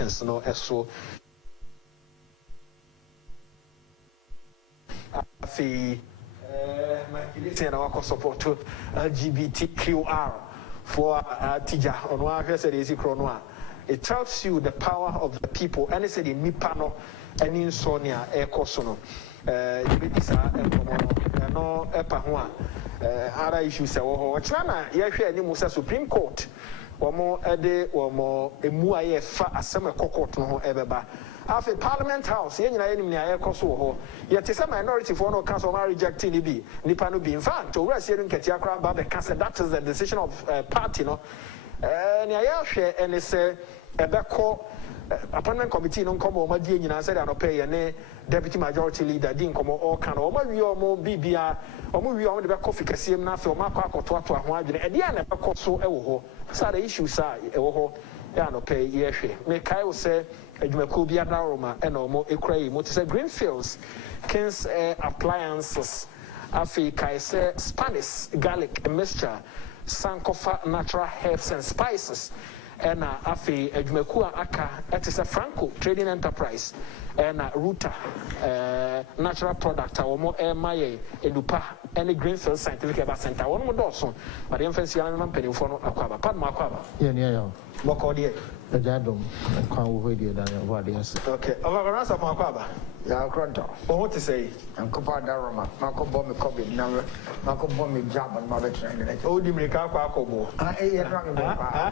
regulations no so afi saying our support to LGBTQR for Tija on one said is it tells you the power of the people and it's in Nipano and in Sonia Ekosono no epahua other issues China yehwe ni Musa Supreme Court omo ede omo emu aye fa asem court no ho ebeba after Parliament House ye nyina ye nim ne aye koso ho ye te say minority for no council ma rejecting ni bi nipa no bi in fact owura sie no nketi akra ba be cancel that is the decision of party no ne aye hwe ene say ebeko appointment committee no nkomo ma die nyina say no pay ne deputy majority leader din nkomo all kan o ma wi o mo bibia o mo wi o mo de be coffee kasiem na afi o ma kwa akoto ato ho adwene e dia na be koso e wo ho sa the issues are e wo ho ya no pay ye hwe me kai wo say adwumako bia da roma e na o mo ekura yi mo te say Greenfields Kings appliances afi kai say Spanish garlic mixture Sankofa natural herbs and spices and afi adwumako aka it is a Franco trading enterprise and Ruta natural product omo emaye edupa any Greenfield scientific center one mo doso but the fancy element penny for no akwaba pad ma akwaba yeah boko de ejadom kwa wo hwe dan what yes okay over answer ma akwaba ya kronto what to say ankopa daroma mako bomb covid na mako bomb job and ma betra ni o di mrika akwa akobo yeah no me pa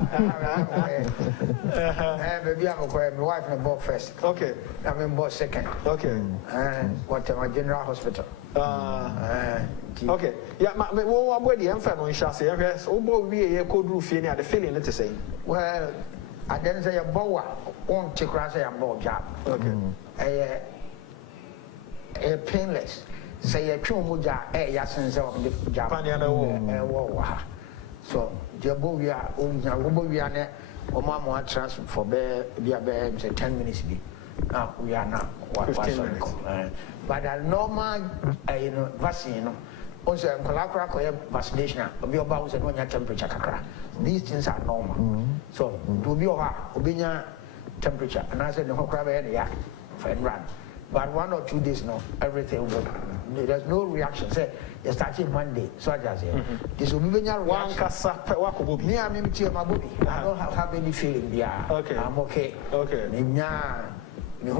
baby I'm my wife na bought first okay I'm bought second okay what my general hospital okay yeah me wo abodi emfa no nhya se ehwe wo bo wie ye kodru fie ni ade feeling it say well I didn't say a bowa on to crash a bow job okay painless say a chumuja yasin of the Japan so Jabovia Uboviane or Mamma transfer for bear 10 minutes be now we are now 15 minutes but a normal vaccine also Colacra vaccination of your bounce and when your temperature kakra. These things are normal. So to be obinya temperature and I said no crab yak for run. But 1 or 2 days now everything will go. There's no reaction. Say you starting Monday, so I just say this will be reaction. Me I'm my body. I don't have any feeling there. Okay. I'm okay. Okay. I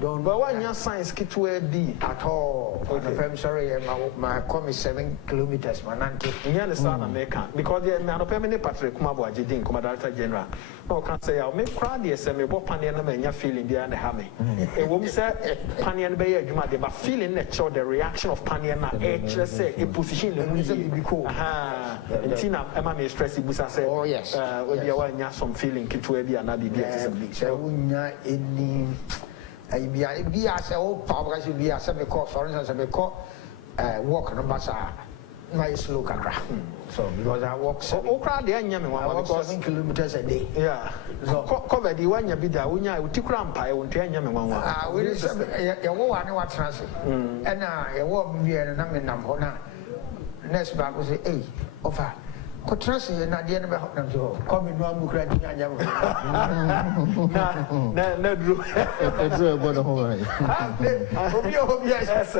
don't. But when your science get to D at all. Okay. I'm sorry, my com is 7 kilometers. My auntie. You understand America because the man of permanent Patrick Kumabo Jidin, Auditor General. No can say I'll make crowd the same about Panian and your feeling behind the hammy. A woman said Panian Bay, but feeling that show the reaction of Paniana, let's say a position in be cool. Aha. Tina, Emma may stress Busa say, oh yes, when you are some feeling to be another in be as a old power should be as a call, for instance, a call walk on a bus. Nice look at so because I walk 7 kilometers a day. Yeah. So cover the one you be there when you take rampa, I won't tell you one. We just a woman what transit. And I walk me and I'm in Namhona. Next back was a offer. Contrast and at the end of the house, come in one book, no, Drew. It's a bottle hole. Yes,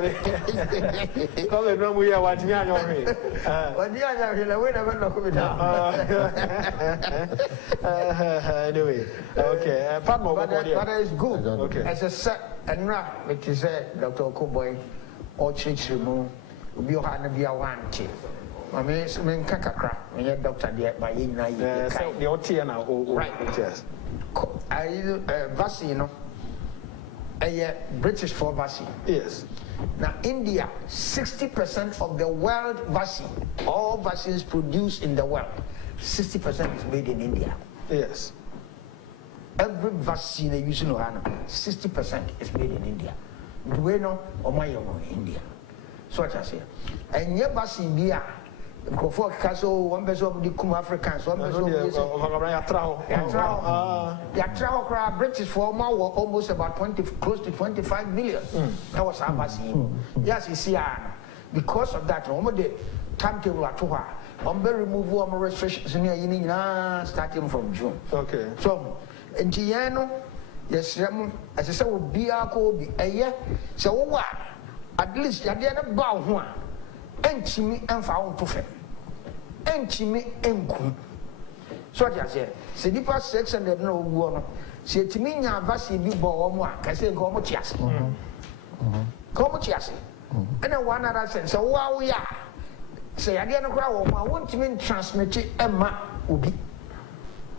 come in one we are watching on your way. But the other, we never look at it. Anyway, okay, but it's good. Okay, as a set and wrap, which is Dr. Kuboy or Church Remove, be a one. I mean, kakakra, when you're doctor, by the OT and right, yes. Vaccine, a British for vaccine. Yes. Now, India, 60% of the world vaccine, all vaccines produced in the world, 60% is made in India. Yes. Every vaccine you use in 60% is made in India. Dueno or Mayo in India. So what I say. And your vaccine beer. For Castle, one person of the Kum Africans, one person of the British for almost about 20, close to 25 million. That was our vaccine. Yes, you see, because of that, the timetable at Tuha, on the removal of restrictions starting from June. Okay. So, nti yɛn no yɛsrɛ mu ɛsɛ sɛ obiara kɔ obi ɛyɛ sɛ wowɔ a at least yadeɛ no ba wo ho a ɛnkyimi ɛmfa wo nto fam ɛnkyimi ɛnkum so ɔde aseɛ sɛ nipa 600 na ɔwuo no sɛ yɛtumi nya vaccine bi bɔ wɔn a kɛsɛ nka wɔn te ase ka wɔn te ase ɛna wɔn anara sɛ sɛ wo awoyɛ a sɛ yadeɛ no koraa wɔ ho a wɔntumi transmit ɛma obi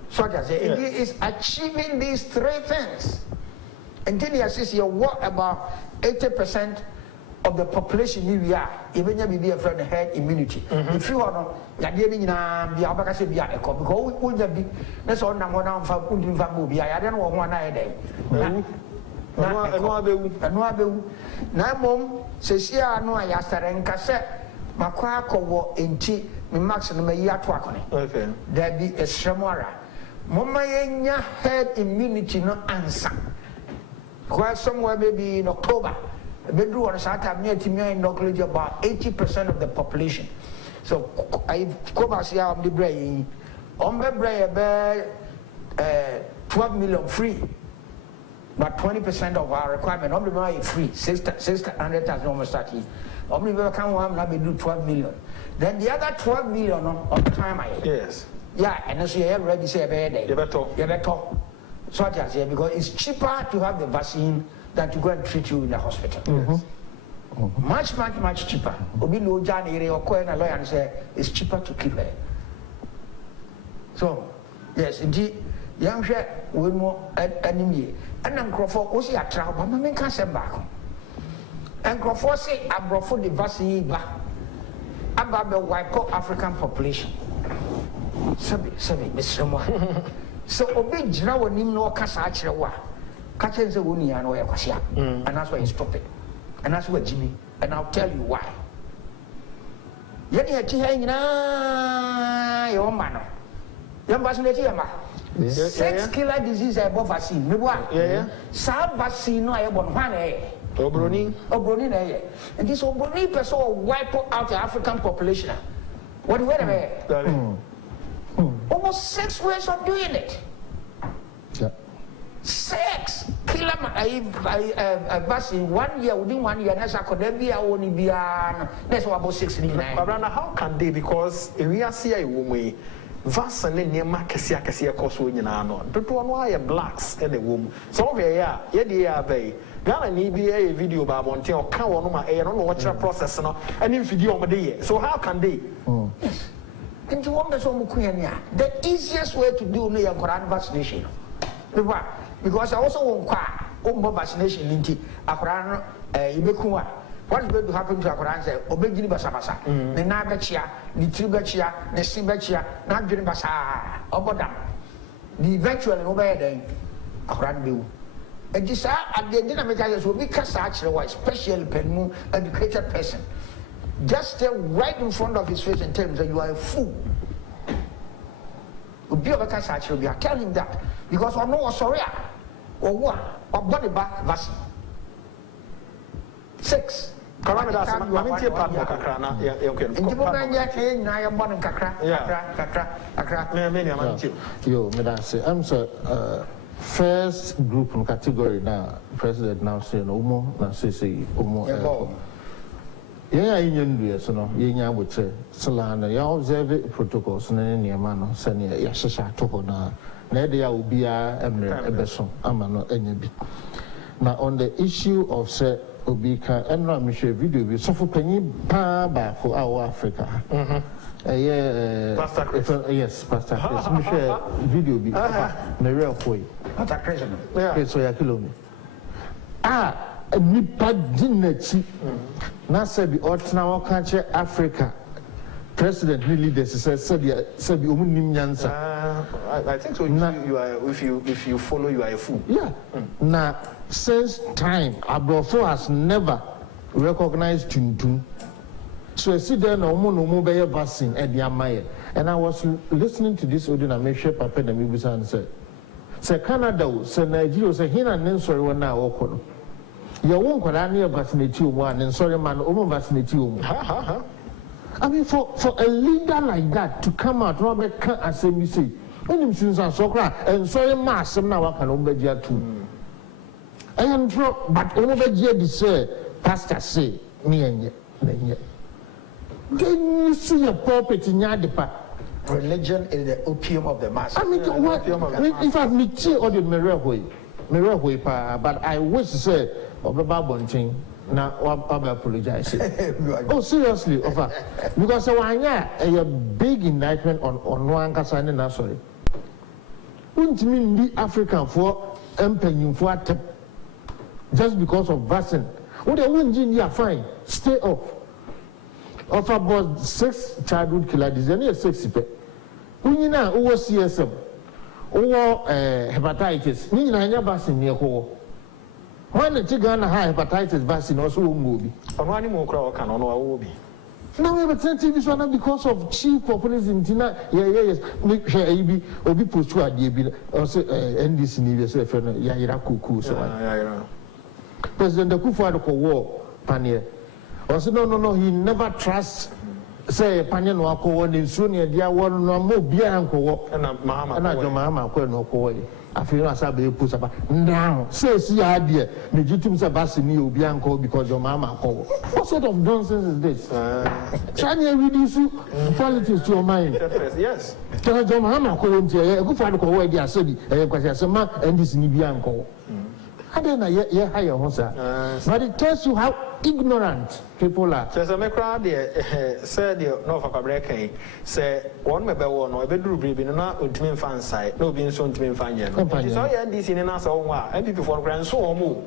so ɔde aseɛ it is achieving these 3 things until you assist your work about 80% of the population ni we are even ya bibi a friend herd immunity if you are yadeɛ ni nyinaa bi abaka se bi a ɛkɔ because wo nya bi na sɛ ɔnam hɔ na mfa kundi mfa mo bi a yadeɛ no wɔ ho ana yɛ dɛ ɛno abɛwu na mmom sɛsi a no a yɛasare nka sɛ makɔ akɔwɔ enti me max no mayi ato akɔne daabi ɛsrɛ mu ara momma yɛnya herd immunity no ansa because somewhere maybe in October bedru on Saturday near to inoculate about 80% of the population. So I come as here on the brain. On the brain, 12 million free, but 20% of our requirement. On the brain free, 600,000 almost 30. On the brain can one not be do 12 million. Then the other 12 million on time. Yes. Yeah, and as you have already said, you better. So I say because it's cheaper to have the vaccine than to go and treat you in the hospital. Much cheaper. Obi no Johnny or call a lawyer and say it's cheaper to keep her. So yes, indeed, young share with more enemy. And then Crawford was a trial, but my can't send back. And Crawford say I brought for the vaccine back about the white African population. Sabi, Mr. So Obi Jina will name no Casacha wa. Catches the Wuni and Oyaquasia. And that's why you stop it. And that's what Jimmy. And I'll tell you why. Yet your man. Young Basinetiyama. 6 killer disease above vaccine. Some vaccine no I want one. Obroni. And this Obroni person wipe out the African population. What wait a minute. Almost 6 ways of doing it. Yeah. 6 killer vaccine 1 year within 1 year. That's only that's about 6 years. But how can they? Because we are seeing a woman. Vaccine near Marcasia cost winning no. Don't why blacks and the womb. So yeah, bay. Ghana need be a video about Monte or Kawanuma. I don't know what's the process and in video of the day. So how can they? Yes. And you want the easiest way to do is Quran vaccination. Because I also want vaccination in Quran. What is going to happen to Quran? Say, Obegini Basabasa, the Nabachia, the Tribachia, the Simbachia, not Juni Basa, Obodam. The eventually obey Quran bill. And this at the dynamic will be Casach, especially Penmu, educated person. Just stay right in front of his face and tell him that you are a fool. Be of a catch, I tell him that because I know sorry or what or body back vaccine. 6. First group and category now, President now saying Omo, now say Omo. Yeah, Indian so no, yeah, would say Salana, you observe protocols and any man, send ya Yasha Topona, Nadia will be a Emerson, Amano, any bit. Now, on the issue of say, Obika, and not share video, we suffer penny ba for our Africa. Yes, Pastor Chris. We share video be the real way. What a president. Yeah, so ya kill me. Nipa dinati na sabi otna wakache Africa president ni leaders sabi omunim nyansa. I think so. You are if you follow you are a fool. Yeah. Na since time Abrofo has never recognized Tuntun. So I see there no more be vaccine at the amaye. And I was listening to this audio and I share papa na mibusa and said Canada say Nigeria say hina nensori wana okono. You won't vaccinate you one and sorry man, vaccinate you. I mean, for a leader like that to come out, Robert can't as you say, When you see some soccer and so a mass, some now can obey too. I am true, but over here, the say, Pastor say, me and yet. Then you see a pulpit in Yadipa. Religion is the opium of the mass. I mean, what? In fact, me too, or the Mirror but I wish to say, Obaba Bonting. Now, I apologize. Oh, seriously, because a big indictment on one Kassan, sorry. Wouldn't mean the African for empaying for just because of vaccine. What they wouldn't you fine, stay off. Of about 6 childhood killer disease, 6 people. When you know, over CSM, over hepatitis, meaning I never vaccine near home. When the Tigana high hepatitis vaccine also won't be. On one more can on our be. Now we have sent this one because of cheap populism. Yes, make sure you be pushed to a deal also NDC needs a friend Yaira Kuku. President Kufuor war, Panier. Also, no, he never trusts. Say, Panian Wako, and soon dear one no more beer uncle, and Mama, no boy. I feel as I be put up now. Say, see, idea, legitimate Bassini, Bianco, because your mama call. What sort of nonsense is this? China reduce politics to your mind. Yes. Tell your mama call to a good father call where they are said, and this Nibianco. I don't know, yeah, higher, but it tells you how ignorant people are. There's a macra there, said you know for Cabrec, say, one may be one or a bedroom breathing, not ultimate fan side, no being soon to be fine. So, yeah, this in an answer, and people for grand so move.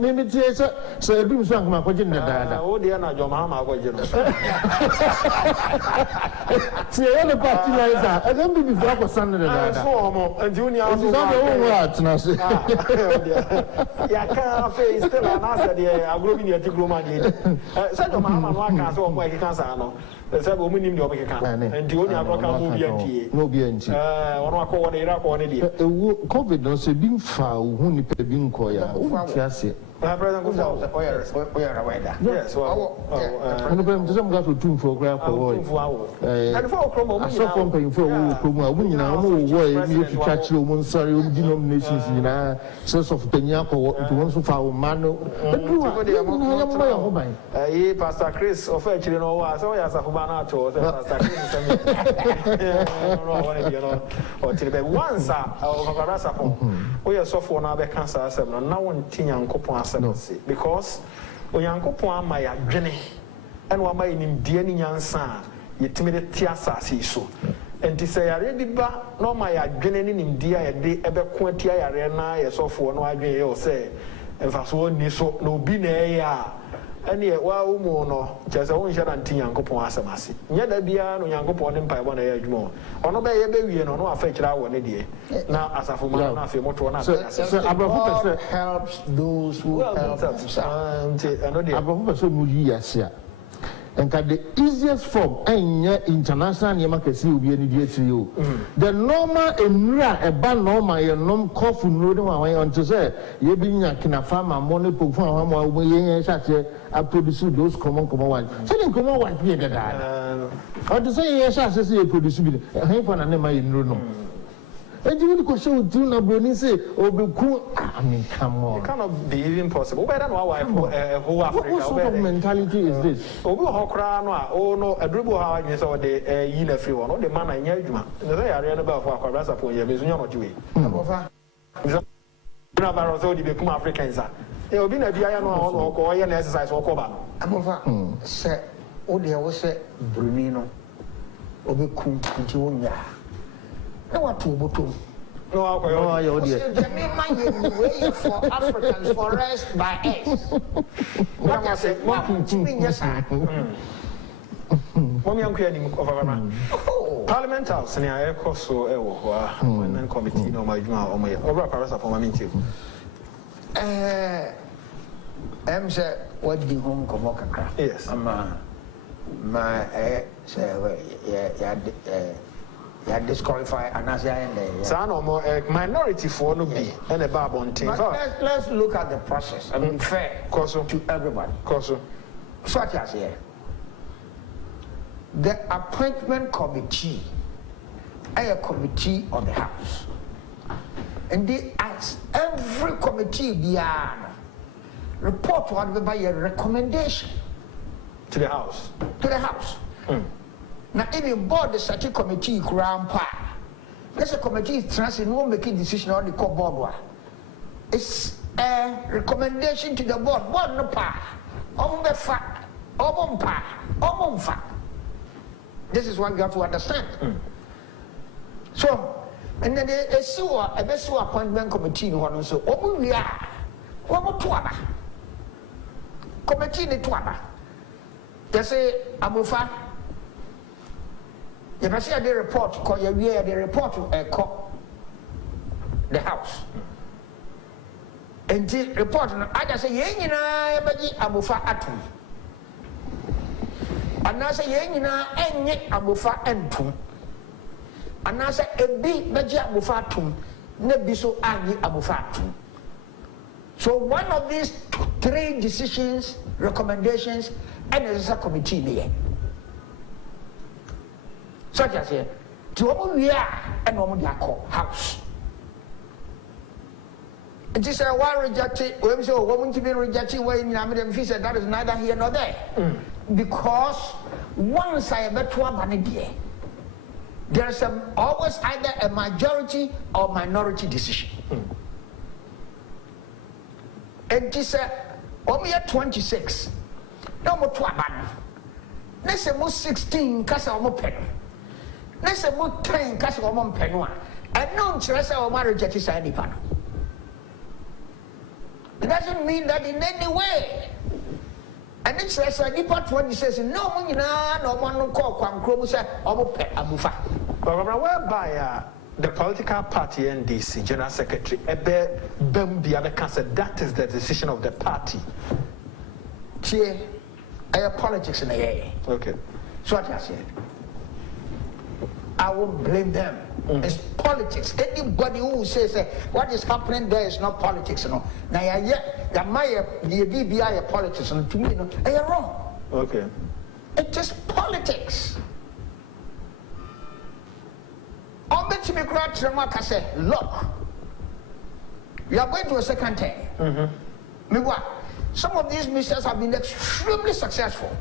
Maybe so I do some my question. Oh, dear, not your mamma, what you know. See, all the party like that. I don't be before for Sunday. And Junior, yeah, can't face still an answer there. I'm going to Tigroma. Said your mamma, one can't so much cancer. The seven women in the American and the only African no BNT. One I call Iraq on it. COVID don't say being foul, who need to be in Koya. President yes, well, some got to tune for grab for and for Chromo, I saw company for Chromo, we now way to catch your own sorry denominations in a sense of Peñaco to one so far, Mano. Pastor Chris, of actually, no, I saw as a Humana to Pastor Chris, or once we are so for now, cancer, now one thing and coupon. Because Oyankopon my adwene and one by in Diani Yansa, yet timid Tiasa so. And to say, I ready back, no my adwene in Dia, a day ever quantia arena, a so for no idea, or say, and fast one so no binea. And yet, wow, no, just a one shot and Tiankopon as a massy. Yet a dear no Yankopon empire 1 age more. Or no bay a baby and no affect our 1 day. Now, as a woman, nothing more to another. God helps those who help themselves. And the easiest form, international democracy will be any day to you. The normal a ban normal, a norm coffee, no way on to say, you being a kind of farmer, money, perform, I produce those common ones. So then come on, what we did that. Or to say, yes, I say, you produce it. I have an enema in Bruno. And you would show do not Bruni say, oh, be cool. I mean, come on. It cannot be even possible. Better than why who Africa. What sort of mentality is this? Oh, no, a dribble how I saw the year free one, the man I knew. The way I ran about for Carasa for you, Miss Yonoji. Never so they become Africans. They will be a piano or an exercise or cover. I'm say, oh, there was a Brunino, Obekum, Junia. No, way for Africans for rest by us. What I say, what yes, Parliament House, and I also a committee, no, my over Parasa for my meeting. Say, what do you home Komoka? Yes, my yeah, disqualify and as I end so no more minority for no be and a bar on team. Let's look at the process. I mean, fair to everybody. Such as here, the appointment committee a committee of the House. And they ask every committee beyond report what by a recommendation to the House. To the House. Now, if you board the such committee, grandpa, there's a committee transit no making decision on the core board. It's a recommendation to the board. Board no pa, this is what you have to understand. So, and then a sewer appointment committee in one so we are tuaba. Committee the tuaba. They say Amufa. If I see the report, call you the report to the House. And the report, I just say, Yenina, Amufa Atum. And I say, Yenina, and Amufa Entum. And I say, a big Baja Amufatum, Nebiso Angi Amufatum. So one of these 3 decisions, recommendations, and there's a committee here. Such as here, to what we are and what we call House. It is a one rejected, when we say woman to be rejected, when Yamadan said that is neither here nor there. Because once I have to a there's always either a majority or minority decision. And this only at 26. No more to a ban. Let's say more 16 casa more pen. Let's say more 10 casa more penua. And no Teresa or marriage at his any pan. It doesn't mean that in any way. And it's as a depart when he says, no one no one no call Quam Abufa. But whereby the political party NDC General Secretary Ebe Bembiada said that is the decision of the party. Cheer, I have politics in the air. Okay. So what I said. I won't blame them. It's politics. Anybody who says what is happening there is not politics, Now, the BBI politics, and to me, they are wrong. Okay. It is politics. On the Timicrat remark, I say, look, we are going to a second term. Some of these ministers have been extremely successful.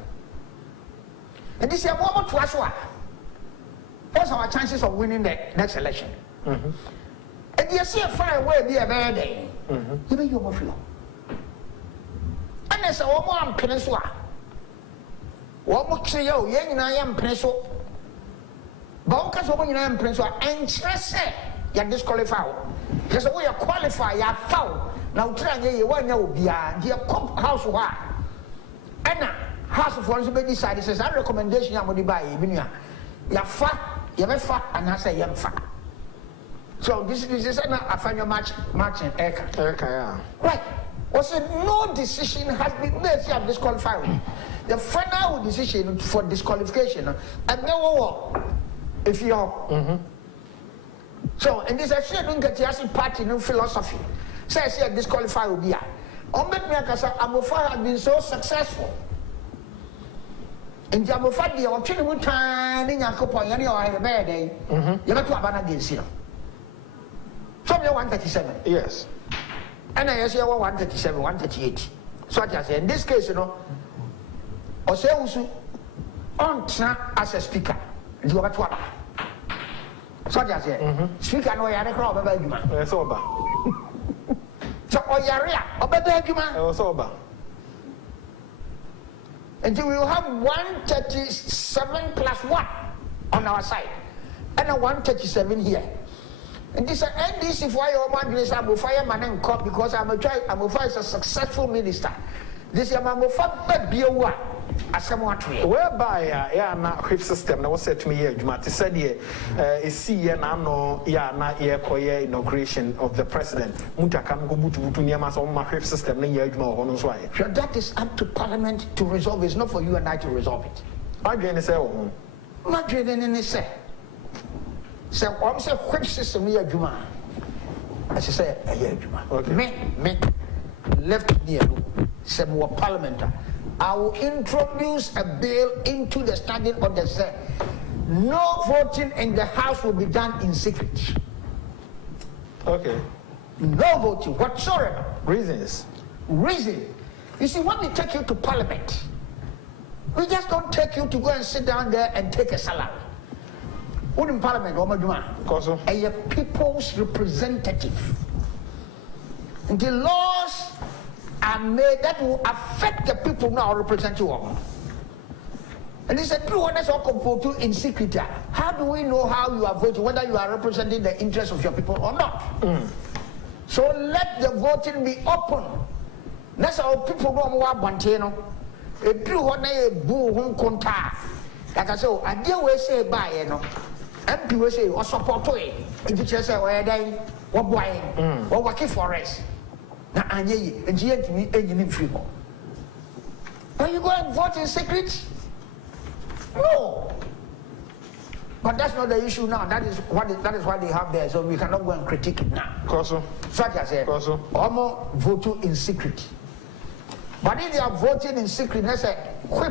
And this year, one more to us. What's our chances of winning the next election? And you see a far away be a bad day. You may you feel. And there's a woman peninsula. One more trio, young and I am peninsula. Bonkers woman in I am peninsula, and stress you're disqualified. There's a way you qualify, you're foul. Now try you want to be a dear house. And house of foreign decided says, I recommendation I'm going to buy. You're fat. You have fat and I say you're fat. So this is a final matching Eka. Right. Also, no decision has been made to disqualify. The final decision for disqualification and no if you are. So, and this actually don't get the party no philosophy. Says here disqualify will be. Amofa has been so successful. In Jamofadi, or Chilimu time in Yakopo, any or a bad day, you're not to abandon against you. From your 137. Yes. And I say 137, 138. So I say, in this case, or say also on as a speaker, you are what? So I say, speaker, no, you're a crowd about you, man. It's over. So, or you're a better you, man. It's over. And we will have 137 plus 1 on our side, and a 137 here. And this NDC for your man is Amufa and cop because Amufa is a successful minister. This is Amufa Biwa as someone whereby na whip system na was said to me here Juma said here see here na no na here koye inauguration of the president mutakam go butu niama so ma whip system na here Juma ho no so aye. That is up to Parliament to resolve. It's not for you and I to resolve it. Adwene say wo Madwene ni say say I'm say whip system here Juma as you say here Juma. Okay. Me left near say more parliamentary. I will introduce a bill into the standing order. Say, no voting in the House will be done in secret. Okay. No voting whatsoever. Reasons? Reason. You see, when we take you to Parliament, we just don't take you to go and sit down there and take a salary. What in Parliament, a people's representative. The laws are made that will affect the people now representing you. And they said, people that's all come vote in secret. How do we know how you are voting, whether you are representing the interests of your people or not? So let the voting be open. That's how people know more banteno. A true one a boo home contact. Like I say, I deal with say by you know. MP will say, or support to it. If you just say, where they, what boy, what working for us. Now, and ye, and ye to me, and you need people. Are you going to vote in secret? No. But that's not the issue now. That is what they have there. So we cannot go and critique it now. So I say, almost vote in secret. But if they are voting in secret, they say, so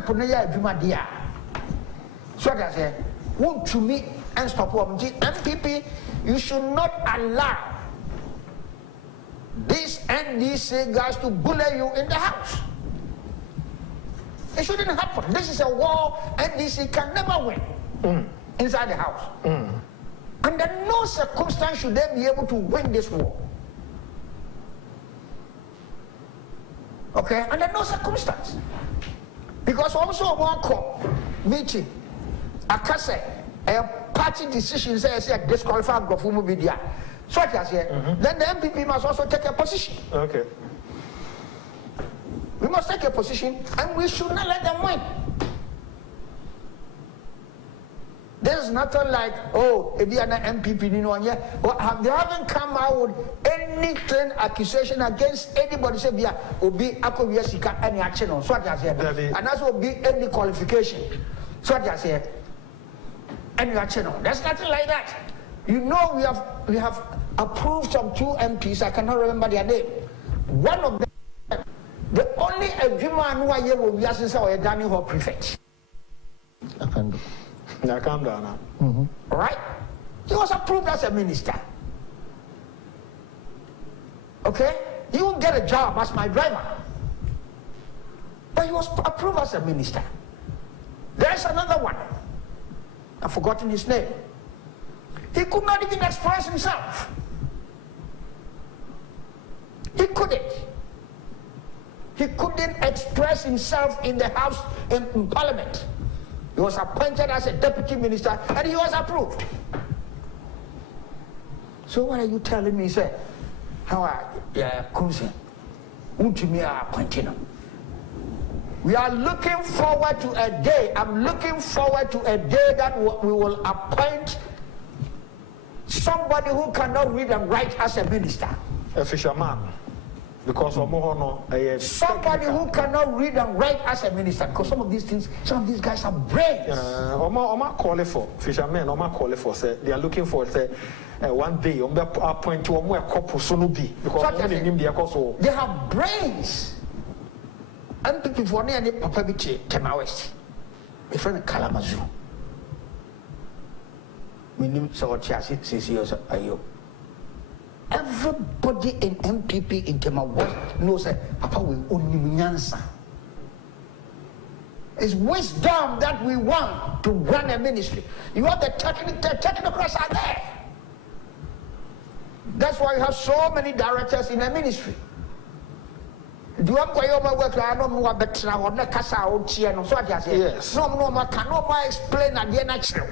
I say, won't to me and stop MPP, you should not allow these NDC guys to bully you in the House. It shouldn't happen. This is a war NDC can never win inside the House. Under no circumstance should they be able to win this war. Okay? Under no circumstance. Because also one meeting, I can say, a party decision says disqualify Gofumu Bidia. So what I say, then the MPP must also take a position. Okay. We must take a position and we should not let them win. There's nothing like, oh, if you are an MPP, you know, they haven't come out with any clean accusation against anybody. Say, be any action on. So what I say, and that's will be any qualification. So what I say, any action on. There's nothing like that. You know, we have approved some 2 MPs. I cannot remember their name. One of them. The only agreement who are here will be asking for a Danny Hall prefect. Right? He was approved as a minister. Okay? He won't get a job as my driver. But he was approved as a minister. There's another one. I've forgotten his name. He could not even express himself. He couldn't. He couldn't express himself in the House, in Parliament. He was appointed as a deputy minister and he was approved. So what are you telling me, sir? How are you? We are looking forward to a day. I'm looking forward to a day that we will appoint somebody who cannot read and write as a minister. A fisherman. Because somebody who cannot read and write as a minister, because some of these guys have brains. Oma call for fishermen, Oma call for say they are looking for say one day appoint to a couple soon because they have brains. And people for any papa biche Temawest. My friend Kalamazoo. We need so CCO ayo. Everybody in MPP in Temawest knows that Papa will only answer. It's wisdom that we want to run a ministry. You have the technocrats are there. That's why you have so many directors in a ministry. Do you have my work? I don't know about now. So I say, yes. No, I cannot explain at the natural.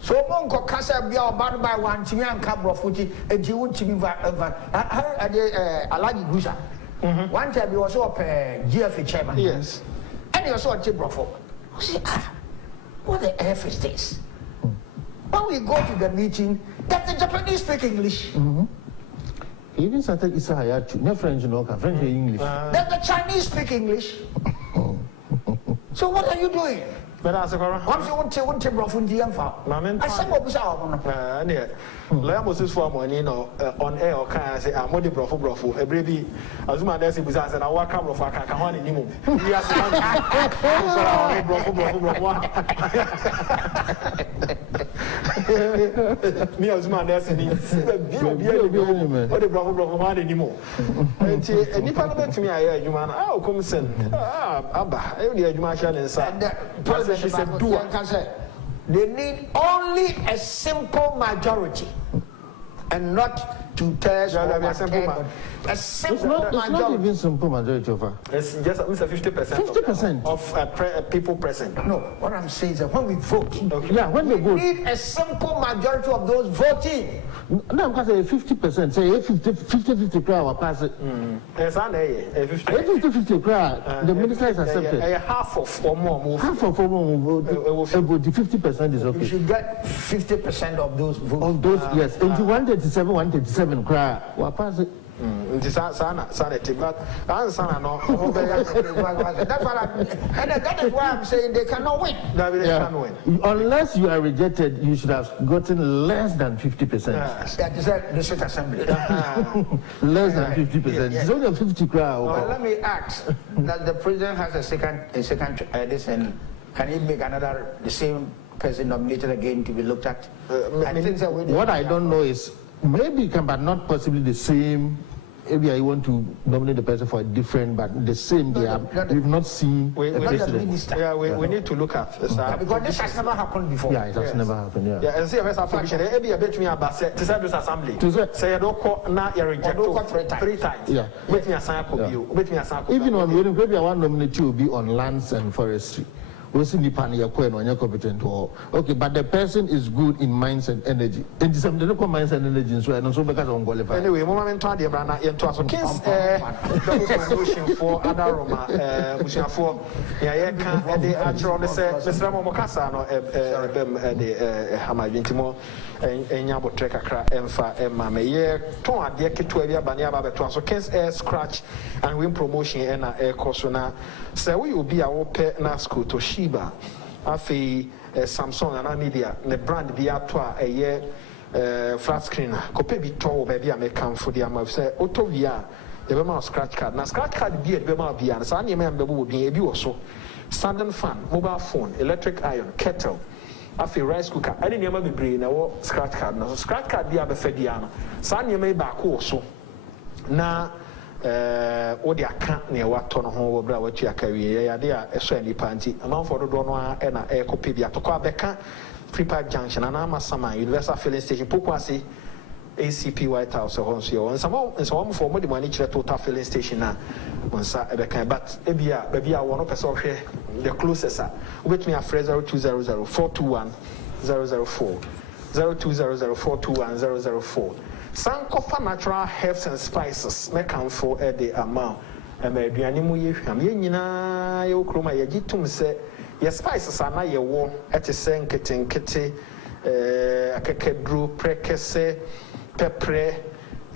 So Monko Casa be our bad by one to me and Cabro Fuji, a Jew to me. Alagi Gusa. One time he was up a GFA chairman. Yes. And he was so a Jibrofo. What the F is this? When we go to the meeting, that the Japanese speak English. Even started Isahayatu, no French, no French or English. Then the Chinese speak English. So what are you doing? But as a once you want to bro from the I said what was our Moses for money on air or can say I'm more brofo a baby as my desk was and I walk up of a cacawan in him. Yes, me as my desk and the brofo one anymore. And if I to me, I hear you man, oh, come send Abba, every education inside. She said, do they need only a simple majority and not 2/3 a simple majority. It's not even simple majority of her. It's just 50% of people present. No, what I'm saying is that when we vote, yeah, when they vote, need a simple majority of those voting. No, because 50%, say 50 crowd pass it. It's an 50 crowd. The minister is accepted. Half of or more. Half of or more vote. 50% is okay. You should get 50% of those votes. Of those, yes. Into 137 crowd, what pass it. Sanity, but that's what that is why I'm saying they cannot win. Unless you are rejected, you should have gotten less than 50%. That is the district assembly. Less than 50%. It's only a 50 crowd. Well, let me ask that the president has a second this, and can he make another the same person nominated again to be looked at? What I don't know is maybe can, but not possibly the same. Maybe I want to nominate the person for a different, but the same. We've not seen we need to look at because this has never happened before. Yeah, it has never happened. Yeah. And see if there's permission. Maybe a bit me about to say this assembly. Say don't call now you reject 3 times. Yeah. Wait me a sample you. Wait me a sample. Even on maybe I want to nominate you will be on lands and forestry. We see the panel when you're competent or okay, but the person is good in mines and energy. And some the local mines and energy, so and also because on qualified. Anyway, moment to the brand into us. Kings promotion for other Roma, Musha for can the actual Mr. Momokasa no the Hamajintimo and Yabo Trekakra Emfa Emma Maye, Ton Adia Kituavia Bania Babetua, so Kings air scratch and win promotion and air Cosona. So we will be our pet na school to Shiba. Afi Samsung and Media, the brand be at a year flat screen. Cope be told baby I may come for the amount say Autovia, the Bema scratch card. Now scratch card be at Bema Bian, so any member will be a also. Standing fan, mobile phone, electric iron, kettle. Afi rice cooker. I didn't ever be brain or scratch card. Now scratch card be a Befediana. Sanya may back also. Now what the account near what ton of home bra what you are carrying, a swanny panty, amount for the donor and a eco pibia to Quabeca, Free Pipe Junction, and Amasama, Universal Filling Station, Pukwasi, ACP White House, or Honsio, and some for more money to total filling station now. But maybe I want to person here, the closest, with me a phrase 0200 421 004 0200 421 004. Sankofa natural herbs and spices make come for a day amount. And maybe animal you yina yo kroma ye gitum se ye spices are na ye wo ete se nkete akekedru prekese pepre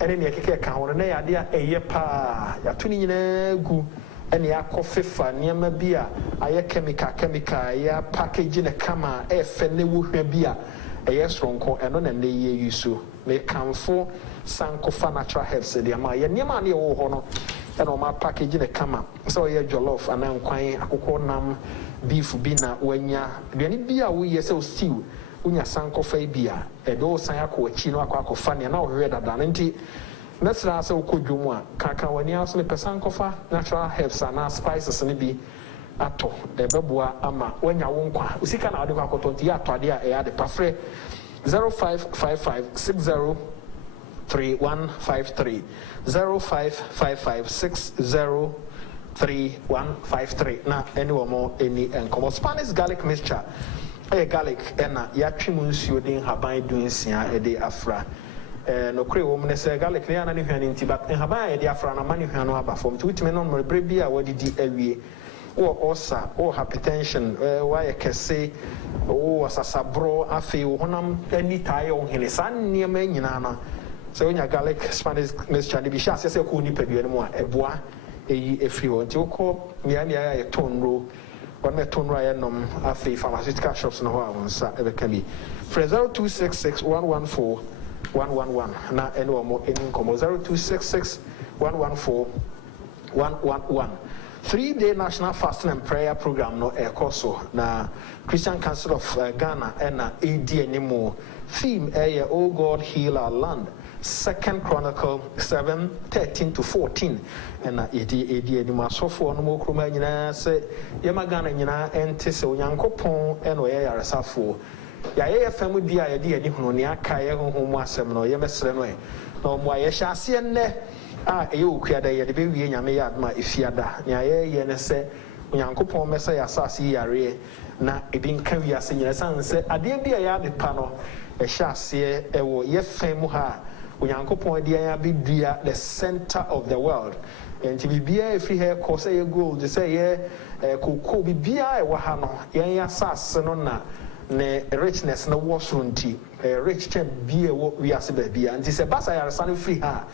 ene ne keke ka ho na ya de eye pa ya tuni nyina gu ene akofefa niam bia aye chemical ya package ne kama e fe ne wo hwa bia eye sronko eno na ne ye yusu me kamfo sankofa natural herbs de ama ye niam na ye wo ho no and on my package in a kama so ye jollof and then kwai akoko nam beef bina wanya duani bia wo ye so stew unya sankofa bia e do san akọ achi no akọ ne na wo hwe dada nti mesra se ukodwom a kaka wani aso me sankofa natural herbs and spices ne bi ato e beboa ama wanya wo nkwa usika na ade akoto nti ya atode a e ade pafre 0555603153 0555603153 na anyone more any and Spanish garlic mixture garlic and ya trim nsuo den haban dunsia e de afra no kre wo mne se garlic ne ana ne hwan nti but haban e de afra na mane hwan no aba fom to utime no mo bre bia wadidi awie o osa o hypertension why kese o asasabro afi honam ani tae o hene san niema nyina na so onya garlic Spanish mixture ne bi sha se ko ni padua no mu a eboa eyi efri ho nti ukọ ya ya tonro One me ton raya nom afi pharmaceutical shops no ho a wonsa e be ka bi. For 0266 114 111 na ene omo eni nkomo 0266 114 111. 3-day national fasting and prayer program no ekoso na Christian Council of Ghana and AD anymore. Theme Oh God heal our land. 2nd Chronicle 7:13-14. And AD anymore. So for no more kruma nyina se yema Ghana nyina ente se onyankopon eno ye yaresafo. Ya ye fam bia ye de ani hunu ne aka ye honhom asem no ye mesre no e. No mo ye hya ase enne eye okuada ye de be wie nyame ya adma efiada ne ye ne se onyankopon mesa ya asase yare na ebi nka wi ase nyina san se ade bia ya de pa no hya ase ewo ye fam ha onyankopon de ya be dua the center of the world and to be free hair cause ye gold to say ye kokko bibia e wa ha no ye asase no na ne richness na wasrunti rich chen bia wo wi ase ba bia nti se basa ya resane free ha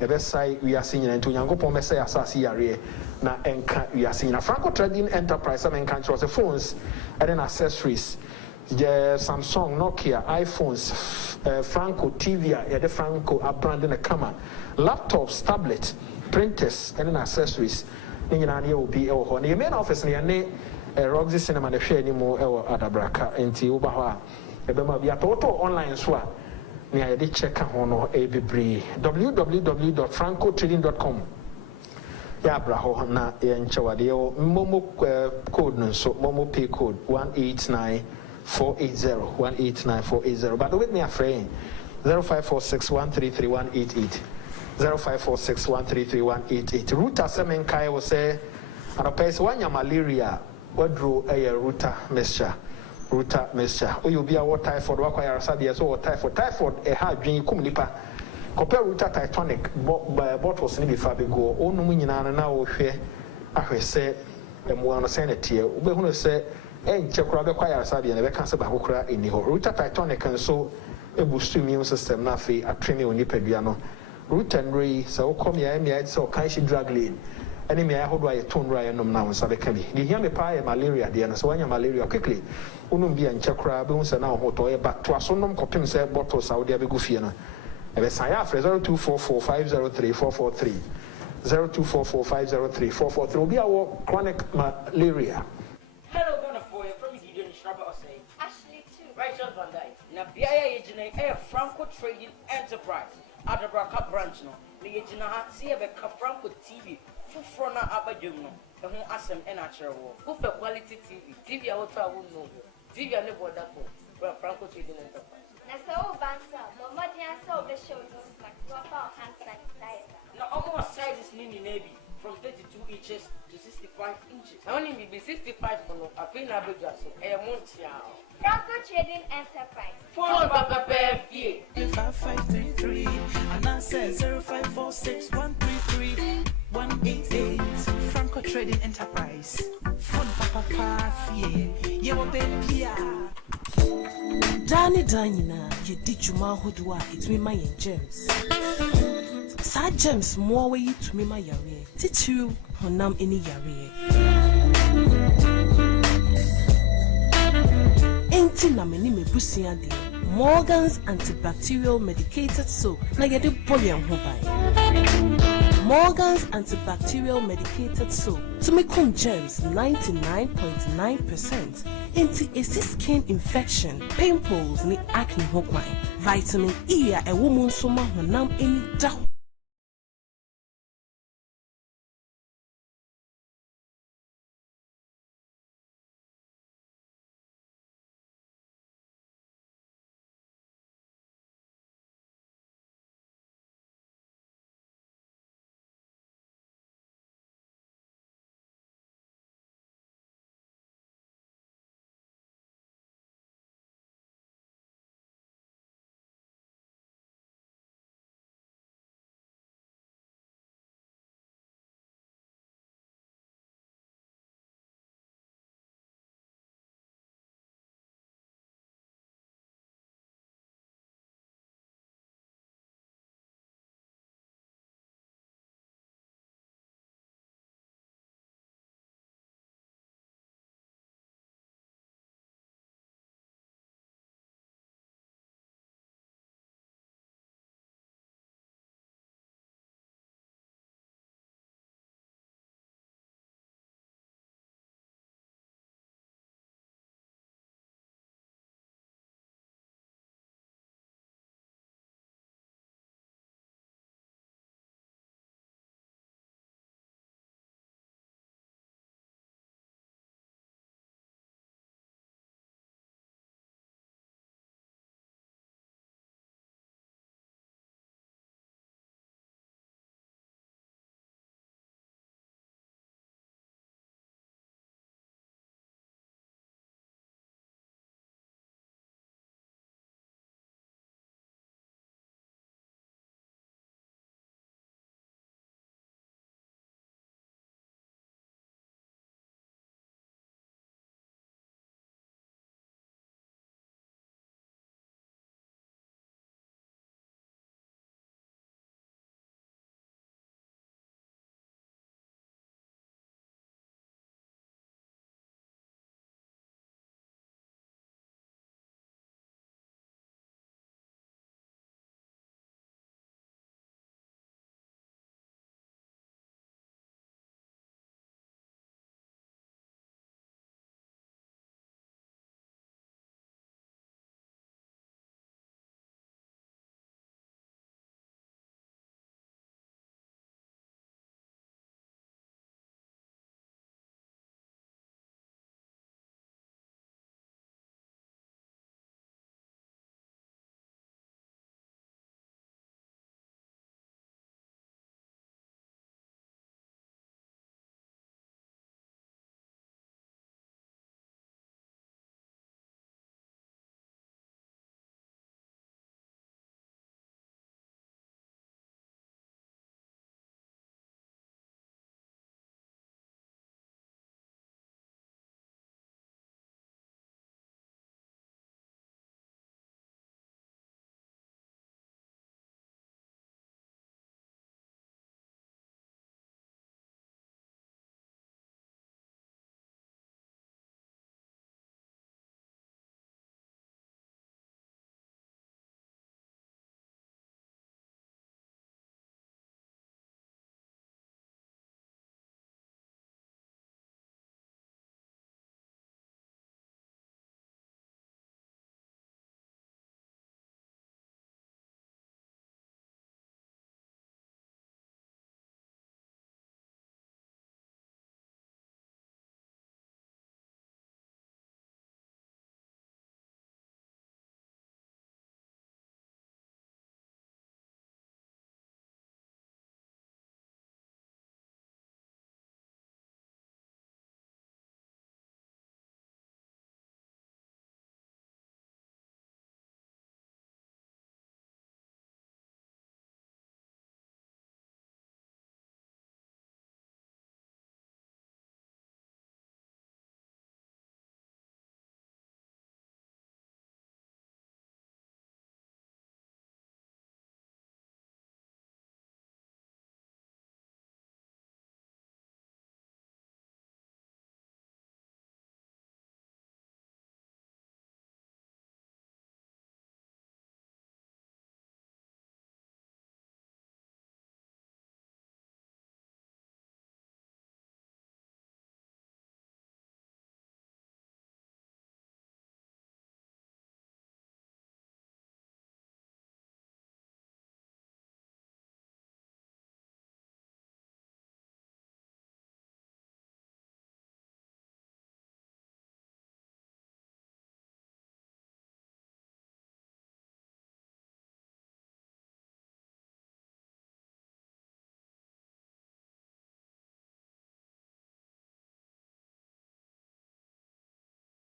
ebesai we are seeing into Yankopon Messiah Assassi Yare na enka we are seeing a Franco Trading Enterprise some encounter the phones and then accessories the Samsung, Nokia, iPhones, Franco TV, the Franco a brand in a camera, laptops, tablets, printers and then accessories. Then will be our the main office near Roxy Cinema the share anymore Adabraka and Tiubaha. Ebema be a total online swap. I did check on www.francotrading.com. Ya braho na yenchawadeo momo code no so momo pay code 189480 189480. But with me a friend 0546133188 0546133188. Router semen kai will say and a person one malaria what drew a router mixture. Ruta mixture. Oh, you'll be a water typhoid, Wakwaya Sabia, so typhoid. Typhoid, a hard drink, Kumnipa. Compare Ruta Titanic, bottles in the Fabigo, oh, no meaning now, I say, and one sanity. We want to say, and Chakrabe Kwaya Sabia, and cancer Bahokra in the whole Ruta Titanic, and so a boost immune system, Nafi, a tremio nipebiano. Root and Ray, so come here, and yet so Kaishi drug lane. Enemy, I hold a tone ryan now in Sabekami. The Yami Pie malaria, the and so when malaria quickly. Unumbi and Chakra, Bones and now Hotoya, but to a sonum copim said bottles out there begufiana. And as I have 0244503443 0244503443 will be our chronic malaria. Hello, Bonafoy from Gideon Shrubber or say Ashley too. Rachel Van Dyke. Now, BIA Franco Trading Enterprise. Adabraka branch no. Me Jina see a Franco TV. Front abajum no e ho asem e na kire wo go for quality TV a what I won know TV a ne border ko Franco Trading Enterprise Na so bansa mo modern so be show no like what our hand sanitizer na almost sizes ni navy from 32 inches to 65 inches I only be 65 for no afi na beja so e montia Franco Trading Enterprise phone papa fie 5533 and I said 0546133 188 Franco Trading Enterprise. Fun papa fie. Ye wo be pia. Dani Danina, ye dijuma hodwa it me my gems. Sa gems more way to me my yare. Teach you honam any yare. Enti na meni me busia de. Morgan's antibacterial medicated soap. Na ye de poliam hobai. Morgan's antibacterial medicated soap to make germs 99.9% into a skin infection, pimples, ni acne hokwan. Vitamin E a woman soma honam any da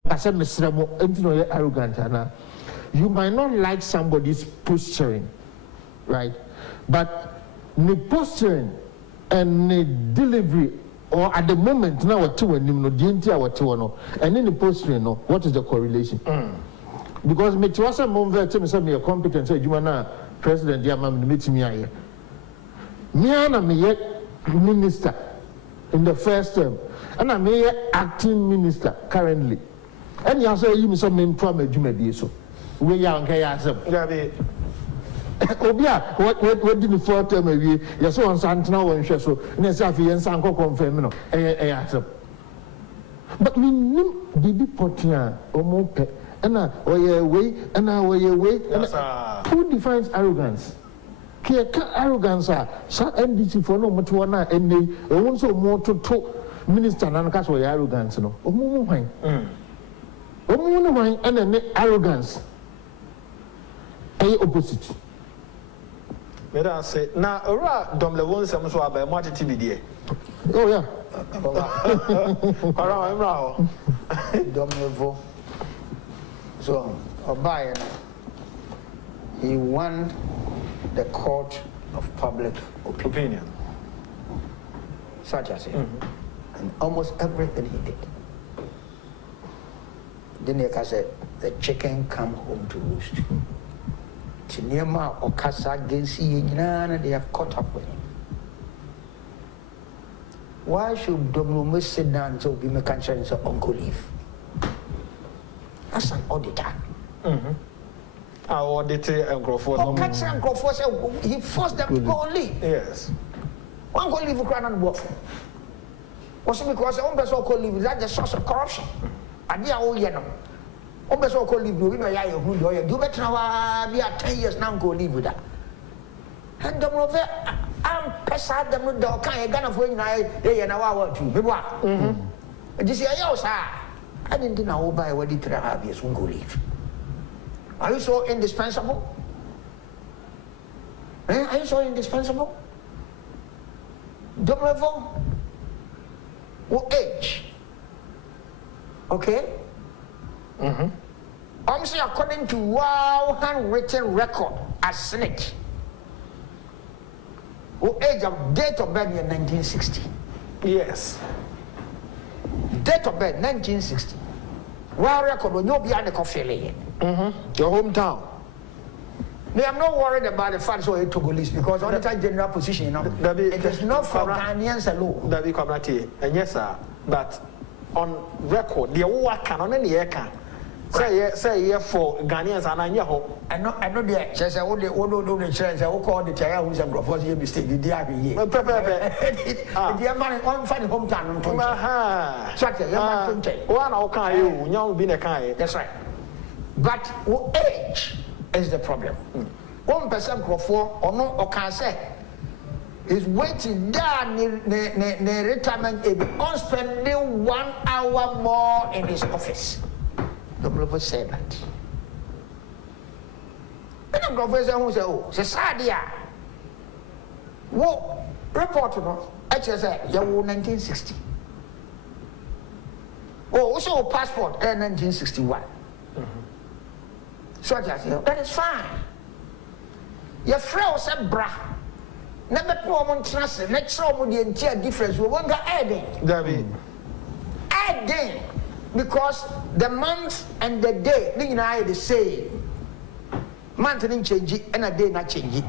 I said, Mr. Mo, arrogant. You might not like somebody's posturing, right? But the posturing and the delivery, or at the moment now what two and and in the posturing, what is the correlation? Because me to us a moment to me a competent say you are president Yamam meet me here. Me minister in the first term, and I'm here acting minister currently. And you say you some main problem you so. We are okay as a Obia, what did the fourth term of you? Yes, one Santana one so Nesafi and Sanko confirm, but we knew Bibi Potia or Mope, and I way, and I way. Who defines arrogance? Arrogance, so NDC for no Matuana, and they also more to talk minister and cast away arrogance, no. Wine, and then arrogance. Opposite. Madam say, now, Dom Levon, some so about what TV. Oh, yeah. Dom Levon. So, O'Brien, he won the court of public opinion. Such as it. And almost everything he did. Then he said, the chicken come home to roost. Chinema or Casa Gensi, they have caught up with him. Why should Domino sit down to be mechanics of Uncle Leave? As an auditor. Our auditor and Crawford. He forced them to go on leave. Yes. One go leave for crying on the book. Was because the own so called leave is that the source of corruption? And they are all yellow. Obe so call leave no, we may have who you better now be at 10 years now go live with that. And the move I'm pesad them with the kind of when they and our two. This year, sir. I didn't know by what it have years won't go leave. Are you so indispensable? Are you so indispensable? Double what age? Okay? I'm saying according to handwritten record as Senate, who age of date of birth in 1960. Yes. Date of birth 1960. Wow record when you'll be at the coffee lane. Your hometown. Me, I'm not worried about the fact so it to list because on the general position, you know, it is not for Ghanaians alone. That be community, and yes, sir, but on record, the work can on any air can. Say for Ghanaians and I know. I know the says I would the chance I will call the Chaya who's a propose your mistake. The DRB. The man on funny hometown. One okay, you know, being a kind. That's right. But age is the problem. 1% Crawford or no or can say is waiting down the retirement age on spending 1 hour more in his office. The brother said that. And the professor who said, oh, it's sad, yeah. What report, you know? Actually, said, yeah, 1960. Oh, also passport, 1961. So I said, that is fine. Your friend said, brah. Never one trust, next time the entire difference, we won't get adding. David. Adding. Because the month and the day, they are the same. Month didn't change it, and a day not change it.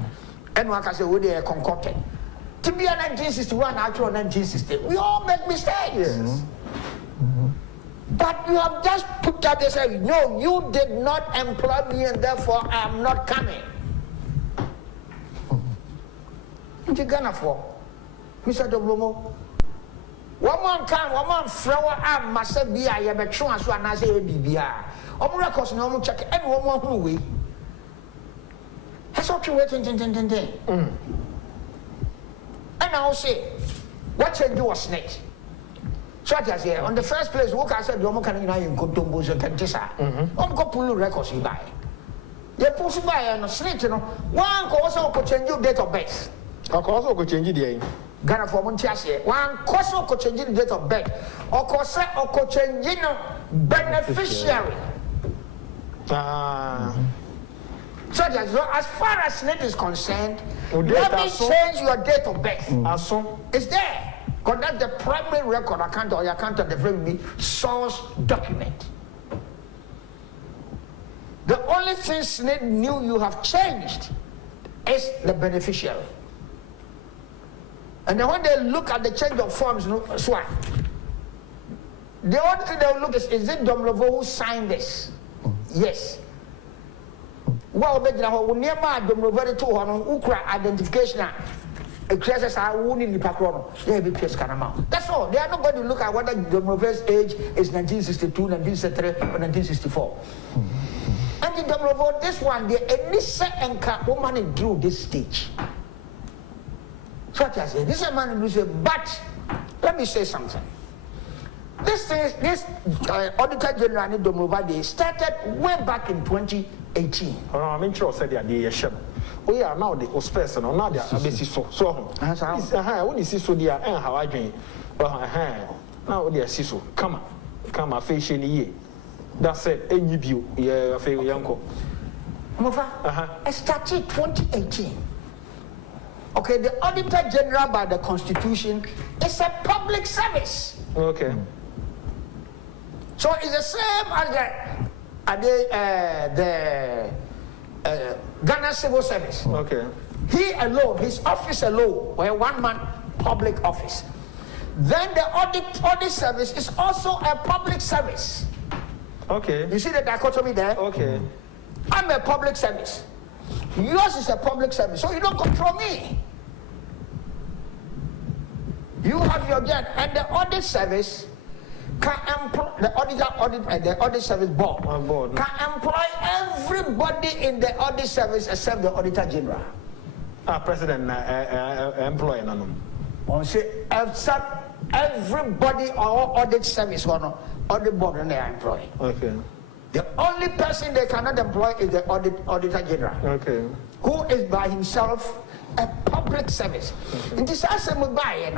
And one can say, they are concocted. To be a 1961, actual 1960, we all make mistakes. Yes. But you have just put out and said, no, you did not employ me, and therefore I am not coming. What you gonna for? Mr. Doblomo? One man can, one man flower up must be I am a true as one as a BBR. Om records no check and one more who we. That's what you waiting. And I'll say, what you do a snake? So I say, on the first place, what I said, you can in Kutumbus and Tantisa. Go pull records you buy. You push by and a snake, you know. One also could change your date of birth. Also could change the Ghana for Montiasi. One course could change the date of birth. Or could change beneficiary. So as far as SNIT is concerned, let me change your date of birth. It's there. Because that's the primary record account or your account of the very source document. The only thing SNIT knew you have changed is the beneficiary. And then when they look at the change of forms, the only thing they will look is it Domlovo who signed this? Yes. Well, we never Domlovo to Ukra identification. That's all. They are not going to look at whether Domlovo's age is 1962, 1963, or 1964. And the Domlovo, this one, the Enisa and woman drew this stage. So what I say, this is a man who said, but let me say something. This Auditor General Domlovo started way back in 2018. I'm interested in the issue. We are now the person, or now the ABC so. When you see so, they are how I drink. Now they are so. Come on, face any year. That's it. Any view, yeah, fair uncle. I started 2018. Okay, the Auditor General by the Constitution is a public service. Okay. So it's the same as the Ghana Civil Service. Okay. He alone, his office alone, were one-man public office. Then the audit service is also a public service. Okay. You see the dichotomy there? Okay. I'm a public service. Yours is a public service, so you don't control me. You have your job, and the audit service can employ the audit service board can employ everybody in the audit service except the Auditor General. President employ none. Except everybody or audit service audit board and they are employed. Okay. The only person they cannot employ is the Auditor General. Okay. Who is by himself a public service. In this assembly by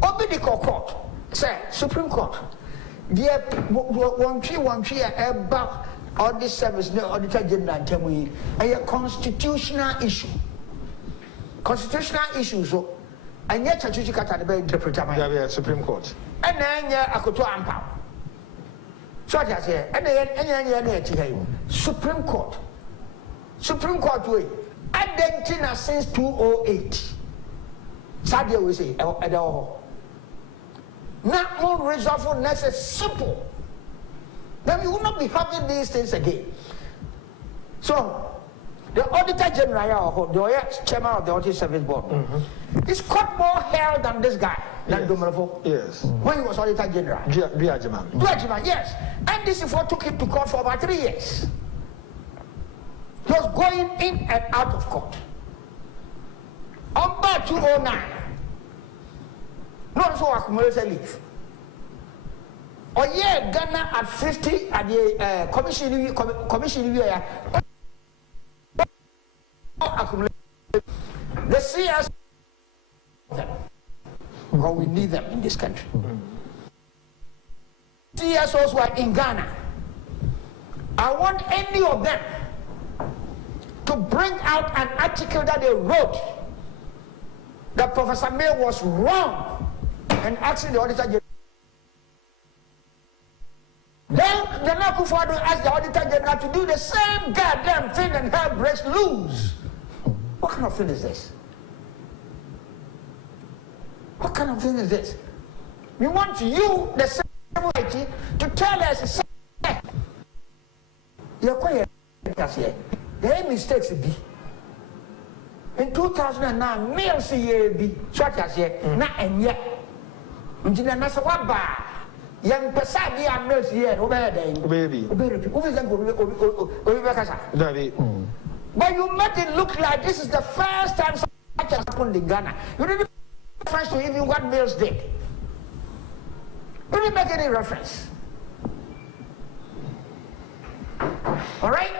Obediko Court, say Supreme Court. The one tree about audit service, no Auditor General tell me a constitutional issue. Constitutional issue, so and yet Chachuchi Kata the interpreter Supreme Court. And then I could to Ampa. So I say, and then Supreme Court. Supreme Court way. Argentina since 2008. Sadia will say, not more resolvefulness is simple. Then we will not be having these things again. So, the Auditor General, the chairman of the Audit Service Board, is quite more held than this guy, than Domlovo. Yes. When he was Auditor General. Duajiman, yes. And this before took him to court for about 3 years. He was going in and out of court. About 2009. Not so accumulated leave. Or yeah, Ghana at 50 at the commission year. The CS, because we need them in this country. CSOs were in Ghana. I want any of them to bring out an article that they wrote that Professor May was wrong and asking the Auditor General. Then the Nakufado asked the Auditor General to do the same goddamn thing and her breaks loose. What kind of thing is this? What kind of thing is this? We want you, the civil society, to tell us you're quite there are mistakes be. In 2009, males be such as yet, not and yet. Until Nasawaba, young Pasadi males here, baby. But you made it look like this is the first time such has happened in Ghana. You didn't make reference to even what males did. You didn't make any reference. All right?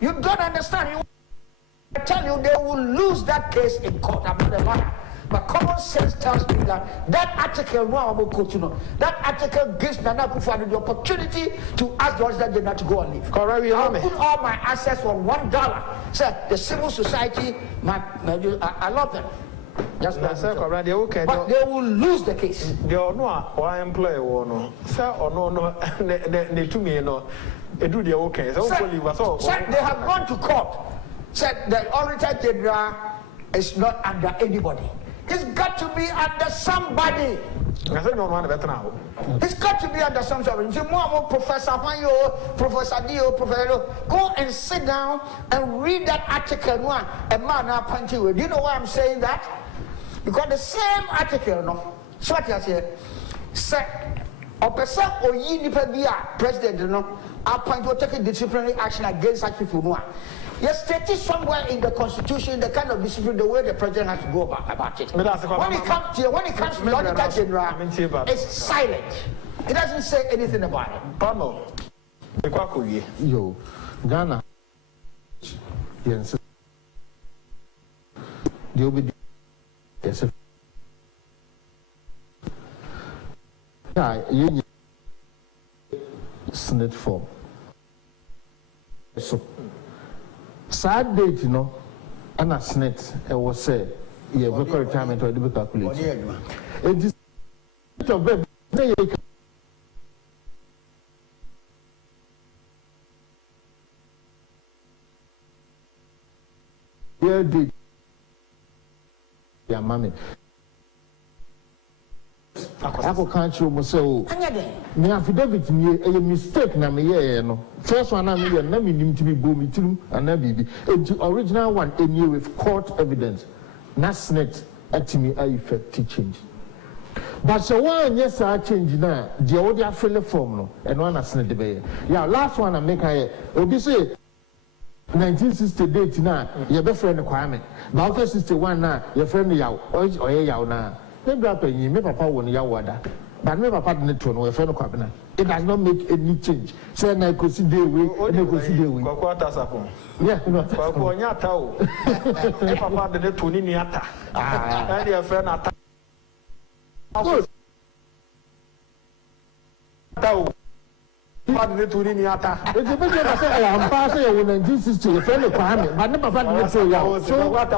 You don't understand. I tell you, they will lose that case in court. I'm not a lawyer. But common sense tells me that article, that article gives Nana Akufo-Addo the opportunity to ask the Auditor General to go on leave. I'll put all my assets for $1. Sir, the civil society, I love them. Just but they will lose the case. They are no employee no. Sir, or no, they to me no. They do their okay. So they have gone to court. Said the Auditor General is not under anybody. It's got to be under somebody. It's got to be under somebody. Professor Wanyo, Professor Dio, Professor, go and sit down and read that article. A man appointed with. Do you know why I'm saying that? Because the same article, no, so what you say, say, a person or ye president, no, appoint or take a disciplinary action against such people. No, yes, stated somewhere in the constitution the kind of discipline, the way the president has to go about it. When it comes to the Auditor General, it's silent. It doesn't say anything about it. Pano, yo, Ghana, yes, yes. Yeah, Senate form. So, sad date, you know, and a Senate, it was said, yeah, worker retirement or the calculation. It is yeah, did. Yeah, mommy. Ako country must say, me affidavit me a mistake na me no. First one na me nim to be boom and na bibi. The original one any with court evidence. Na Senate at me a effective change. But so one yes I change na the order fill form no and one Senate be. Yeah, last one I make I obi say 1960 date na your best friend requirement. But after 61 na your friend yaw or yaw na. Me papa won yawada. But me papa didn't know your friend kwabena. It does not make any change. So na consider we consider we. Yeah, no. Kwa nyata o. Me papa didn't to ni ata. Ah. And your friend ata. Ata. Papa didn't to ni ata. It's a bit of say I am passing in 1960 your friend requirement. But me papa didn't say yaw. So it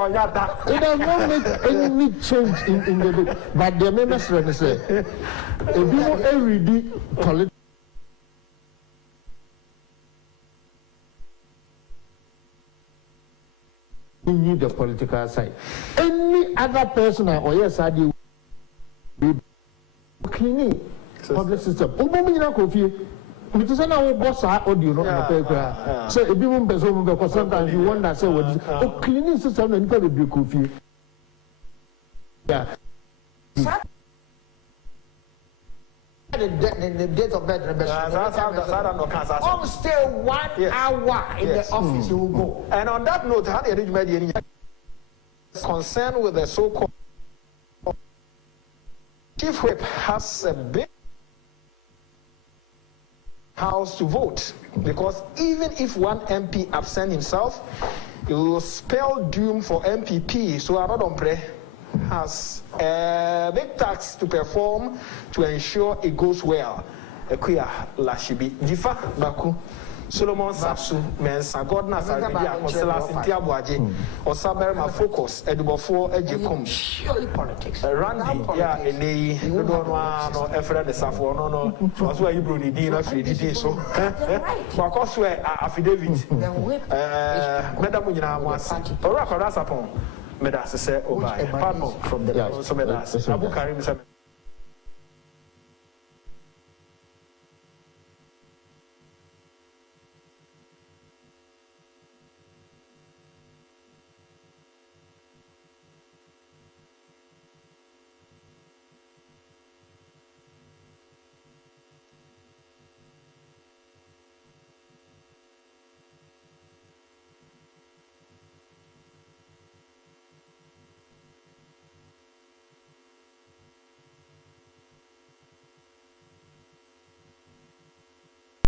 does not make any change in the book. But the minister say if you read politics you need the political side. Any other person or yes I do cleaning public system. It is an hour boss audio no paper. So if you want because sometimes you wonder say what cleaning system and you be coffee. Yeah. The date of birth, almost stay 1 hour in the office, you will go. And on that note, how do you read concerned with the so-called chief whip has a big house to vote, because even if one MP absent himself, it will spell doom for MPP. So Arodompre has a big task to perform to ensure it goes well. Ekuya Lashibi Difa Baku Solomon Sapsu Mensa Godna Sarabia Osela Cynthia Boaje Osaber ma focus Edubofo Ejekum surely politics. Randy ya ene no efre de safo no so ayi bro ni din na free di so because we affidavit madam nyina mo ase ora kwara sapon meda se oba pardon from the so meda Abu Karim